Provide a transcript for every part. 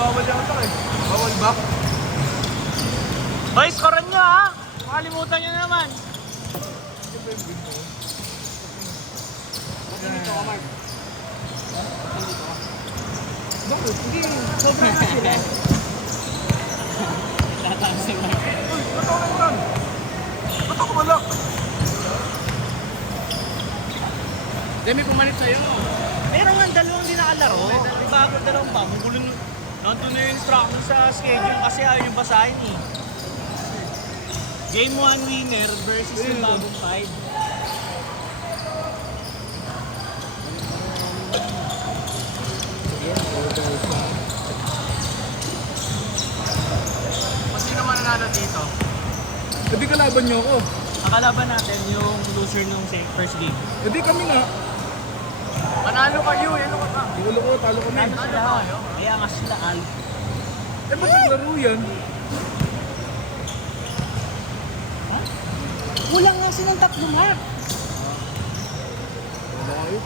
bawal yata eh. Bawal ba? Boys, koran nyo ha! Makalimutan nyo na naman. Dito ka, Mark. Dito ka. Bakit? Hindi, sobrang na sila. Tatapos si Mark. Uy, ba't ako nagtan? Ba't ako malak? Hindi, may pumalit sa'yo. Meron nga dalawang di nakalaro. Bago dalawang pa. Magulo nandun na yung instruction sa schedule kasi ayaw yung basahin eh. Game 1 winner versus yung bagong 5. Sino man nanalo dito? Hindi kalaban niyo ako. Ang kalaban natin yung loser nung first game. Hindi kami nga. Manalo kayo, yan ako ka. Ulo ko, talo kami. Ano sila? Kaya nga sila al. Eh, ba't naglaro yan? Kulang nga silang tatlo, Mark. Wala kayo.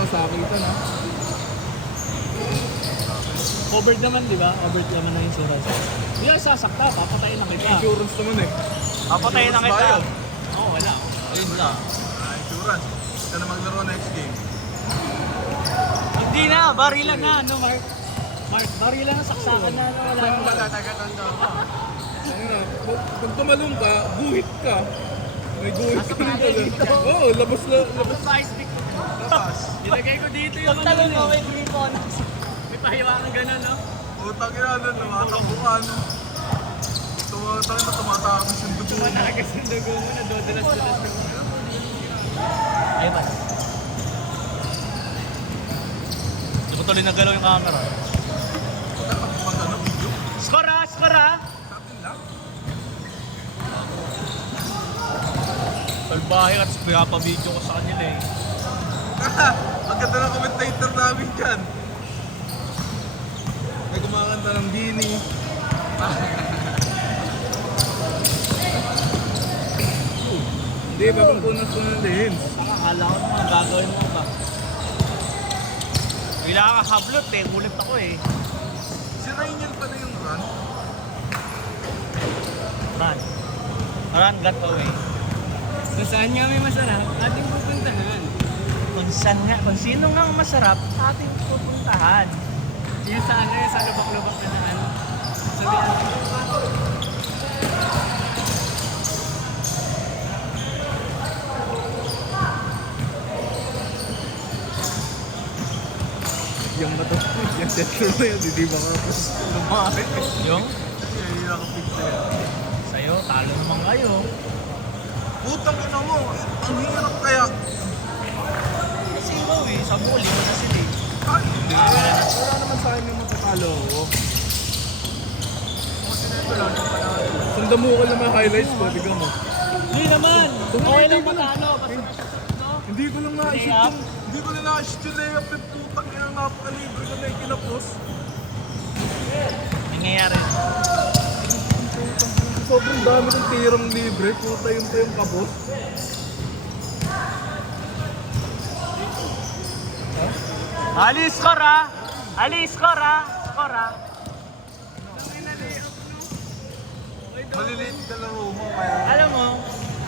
Sasakitan ha. Covered naman, di ba? Covered naman na insurance. Hindi ka sasakta, papatayin na kita. Insurance naman eh. Papatayin na kita. Insurance Oo, wala. Ayun lang. Insurance. Ito na maglaro next game. Hindi na, barilan na, ano Mark? Mark, barilan na, saksakan na, ano, wala. Saan mo magtatagatondo ako? Ano na, pag tumalong ka, guhit ka. May guhit ka rin pala. Oo, labas na, labas. Sa ice pick ko. Labas. Ilagay ko dito yung Pag talon mo, may green on. May pahiwa kang gano'n, no? Utang ina nun, lumatabukan. Tumatakas yung dugo mo. Tumatagas yung dugo mo, nadodulas-dulas mo. Ay ba? Hindi ko tuloy nagalaw yung camera. Pag ano, video? Score ha! Score ha! Sa atin lang. Salbahe at pinapabidyo ko sa kanila eh. Ang ganda ng commentator namin dyan. May kumakanta ng Bini. Hindi, babangkunas ko ng lens. Akala ko naman gagawin mo ba? Bila ka hablot eh, ulit ako eh. Si Rainier pala yung run. Run. Run, got away. So saan nga may masarap? Ating pupuntahan. Kung sino nga ang masarap, ating pupuntahan. Yung sa ano, yung sa lubak-lubak na ano. Sabihan ko. Yung mata, yung centro na yun, hindi makapos lumari. Yung? Hindi nakapigsa yan. Sa'yo, talo naman kayo. Putang ina mo, ang hirap kaya. Kasi ikaw eh, sabi ko, lima na sila eh. Ay, hindi. Wala naman sa akin yung matatalo ako. Sanda mo ko naman highlights ko, tignan mo. Hindi naman! Okay lang matalo. Hindi ko lang na-shoot Layup? yung... Hindi ko lang na-shoot yung layup yung putang ina napakalibre ko na yung kinapos. Nangyayari. Sobrang dami ng tirang libre, puta yun pa yung kabos. Ali, score ha! Ali, score ha! Score ha! Maliliit ka laro mo, kaya... Alam mo,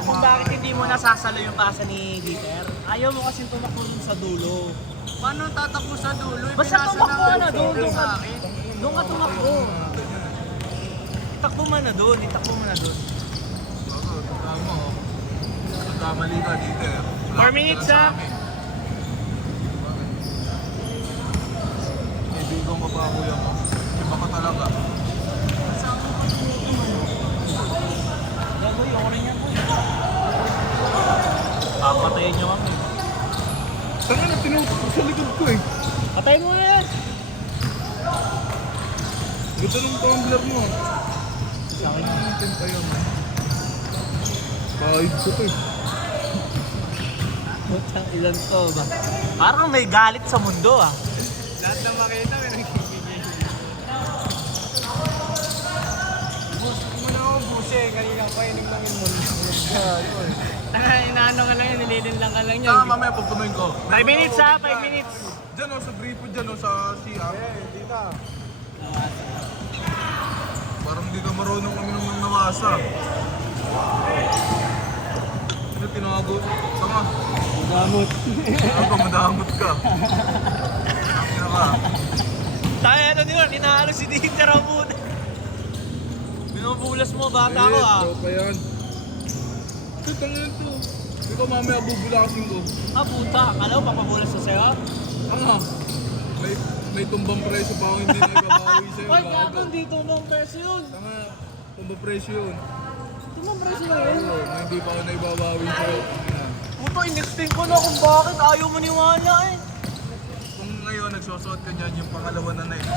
kung bakit hindi mo nasasalo yung pasa ni Dieter, ayaw mo kasing tumakbo dun sa dulo. Paano tatakbo sa dulo? Basta Pinasa tumakbo ng na doon sa akin. Doon ka tumakbo. Takbo mo na doon, itakbo mo na doon. Oo, tama mo. Kamali ka dito eh. 4 minutes ha? Ibigang ka pa kuya mo. Iba ka talaga. Gagoy, ako rin yan. Papatayin nyo kami. Tanga na, tinutok sa likod ko eh. Patayin mo na yan! Ganda ng tumbler mo. Sa akin. Natin tayo mo. Kahit ko to eh. Putang ilan to ba? Parang may galit sa mundo ah. Lahat na makita, may nagbibigay. Bus, kung mo na ako buse, kanina pa inig namin mo. Inaano ka lang yun, nililin lang ka lang yun. Saka mamaya pagtuloyin ko. 5 minutes ha, 5 minutes. Diyan o, sa gripo dyan o, sa CR. Hindi na. Parang hindi ka marunong uminom ng nawasa. Ano tinago? Tama. Gamot. Ako, madamot ka. Ano ka? Tayo ano nila, inaano si Dieter ang muna. Binubulas mo, bata ko ah. Tropa yan. Ito, tangin to. Hindi ko mamaya bubulasin ko. Ah, puta. Alam mo, papabulas sa sayo? Tanga. May tumbang presyo pa ako hindi na ibabawi sa'yo. Ay, Bago. gagawin dito ng presyo yun. Tanga, tumbang presyo yun. Tumang presyo na yun. Oo, na hindi pa ako na ibabawi sa'yo. Tangina. Puta, in-explain ko na kung bakit ayaw maniwala eh. Kung ngayon nagsusuot ka niyan yung pangalawa na next.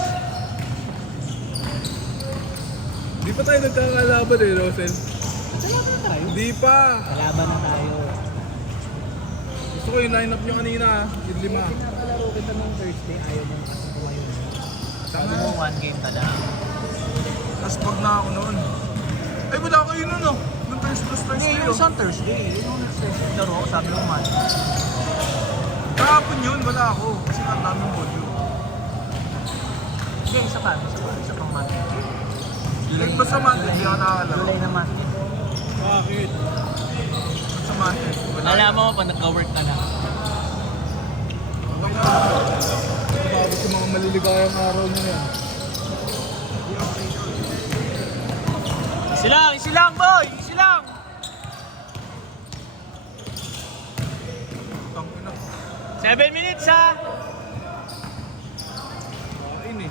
Hindi pa tayo nagkakalaban eh, Rosel. Salamat na tayo. Hindi pa. Kalaban na tayo. Gusto ko yung line-up nyo kanina, yung 5. Nakalaro kita nung Thursday, ayaw mo na kasi kumayon. Sabi mo, 1 game ka lang. Tapos pag na ako noon. Ay, wala kayo nun oh. Nung Thursday Hindi, oh. yung isang Thursday. Yung Thursday laro ko, sabi mo man. Kahapon yun, wala ako. Kasi ang daming volume. Hindi, isa pa. Isa pang month. Basta Monday, hindi ako nakakalaro. July na month. Bakit? Basta Monday, wala. Alam mo pa, nagka-work ka na. Tapos yung mga maliligayang araw nyo yan. Easy lang boy! Easy lang! Tangina. 7 minutes ha! Kain eh.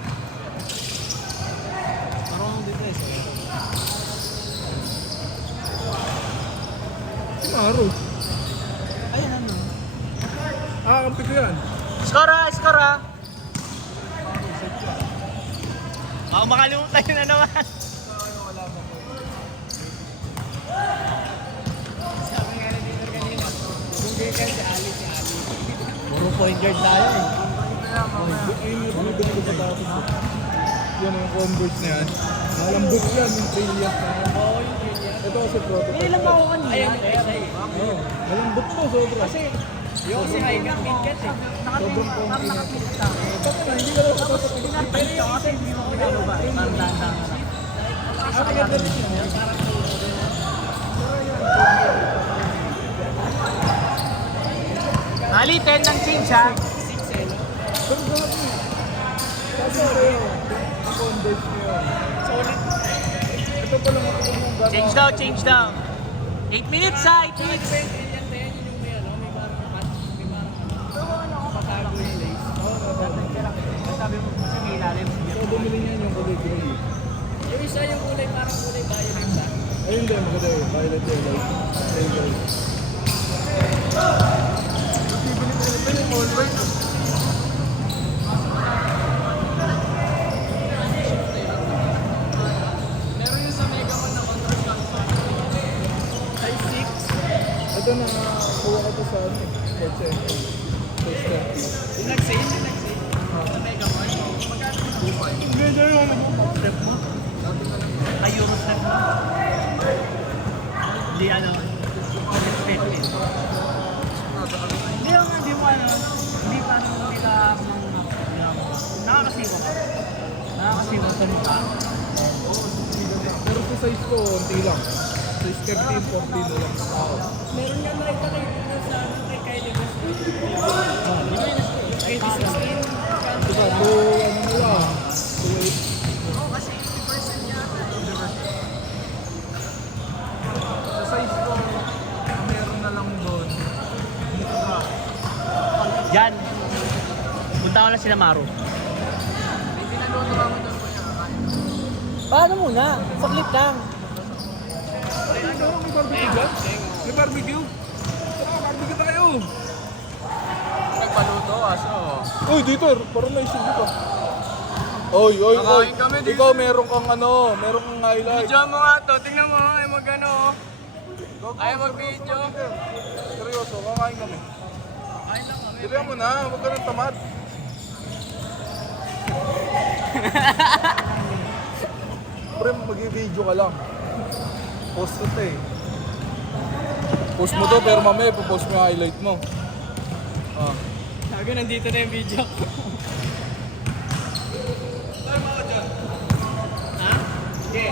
Parang dito eh. Si Maro. Ayun ano. Kampi ko yan. Score ha! Score ha! Baka makalimutan yun na naman. Sabi nga na dito kanina. Kung ganyan si Ali. Puro point guard tayo eh. Ayun yung binibig ko sa tapos. Yan yung Converse na yan. Malambot yan, yung 3 years na yan. Oo, yung ganyan. Ito kasi prototype. Hindi lang ako kanina. Ayan yung essay. Oo, malambot po sobra. Kasi, yung si Hygan Midget eh. Sobrang konti na. Bakit na, hindi ka lang kapapapilip. Pero yung isa hindi mo ko nalaba. Parang dahan-dahan ka lang. Kaya ganun yun. Ali, 10 ng change ha! Pero grabe. Kasi sa'yo, yung Converse nyo yun. Solid. Ito pa lang ako yung gano'n. Change down. 8 minutes ha! 8 minutes! Yan yung may ano, may parang patch. May parang patago yung lace. Sabi mo kasi may ilalim. So, bumili niyan yung kulay gray. Yung isa yung kulay parang kulay violet sa. Ayun din, maganda yun. Violet yellow. Yellow. Bibili ko ito yung Converse. Meron yung sa Mega Mall na control console. Size 6. Ito na, kuha ko to sa ano. Kotse. Kotse. Yung nag-sale, sa Mega Mall. Magkano yung Hindi yun. Step mo? Ay, Euro step mo? Hindi ano? Expected. Hindi mo ano, hindi pa ano nila nakakasiwa. Nakakasiwa sa mukha. Pero sa size ko, konti lang. Size 13, 14 na lang. Meron nga nakita kayo dito sa ano kay Kylie West. Ay, 16. Diba, to ano na lang. To 8. Kasi 80% yata. Sa size ko, meron na lang doon. Dito ka. Yan. Punta ko lang sila Maro. May tinanoto naman doon ko niya. Paano muna? Saglit lang. Ay, ano? May barbecue ba? May barbecue? Saka barbecue tayo. Nagpaluto, aso. Uy, dito. Parang naisip dito. Oy. Kakain kami dito. Ikaw meron kang ano, meron kang highlight. Video mo nga to, tingnan mo, ay mag-ano. Ay mag-video. Seryoso, kakain kami. Kain lang kami. Tira mo na, huwag ka nang tamad. Pre, mag-video ka lang. Post ko to eh. Post mo to, pero mamaya ipopost mo yung highlight mo. Ah. Sabi nandito na yung video. Ha? Okay.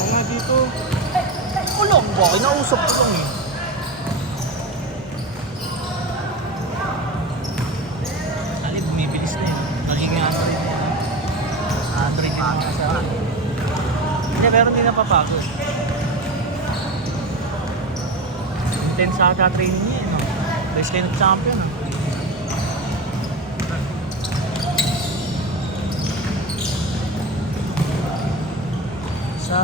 Mga dito. Kulong ba? Kinausap ko lang eh. Dali, bumibilis na eh. Naging Android na yan. Android na mga sa hindi, pero hindi napapagod. Intense ata training niya eh, no? Best kayo nag-champion, no? Sa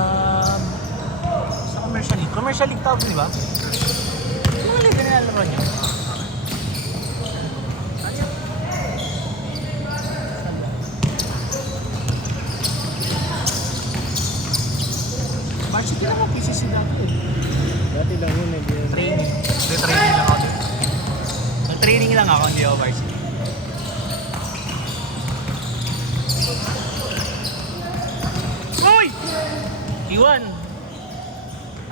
commercial league. Commercial league tawag, di ba? Mga liga na alam nyo. Varsity lang mo, PCC dati eh. Dati lang yun, hindi yun. Training. Hindi, training lang ako. Nag-training lang ako, hindi ako varsity. Uy! Iwan!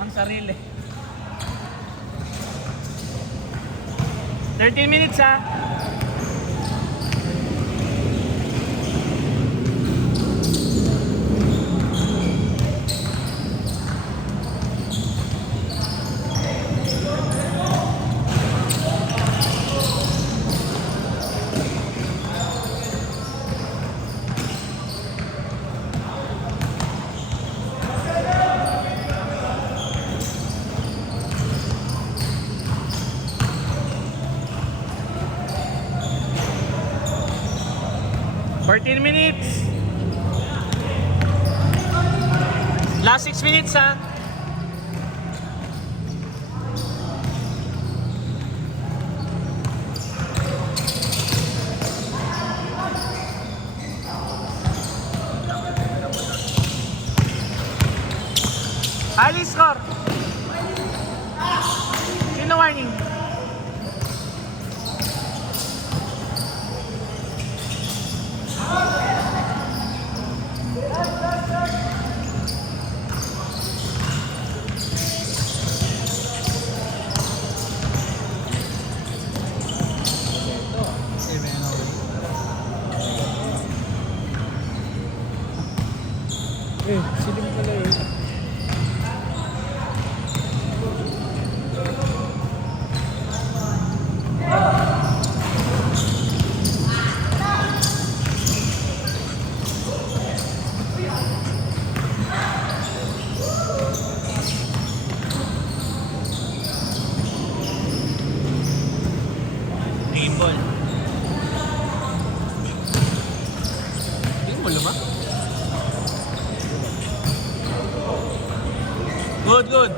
Ang sarili. 13 minutes ha! $14 minutes. Last 6 minutes ha. Ali score. Sino warning? gimbal. Gimbal ba? Good, good.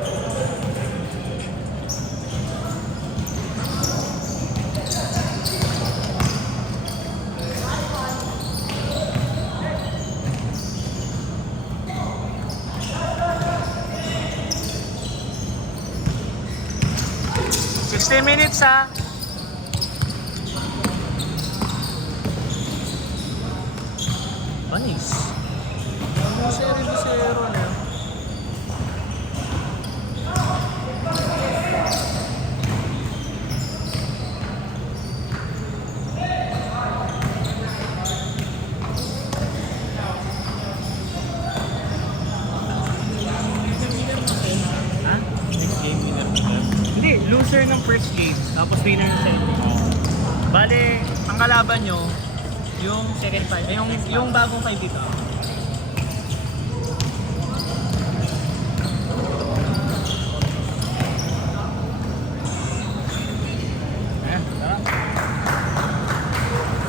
Minutes ha. Panis. Zero na. Ha? Next game, winner. Hindi, loser ng first game, tapos winner ng second. Bale, ang kalaban nyo, yung second fight, yung bagong fight dito.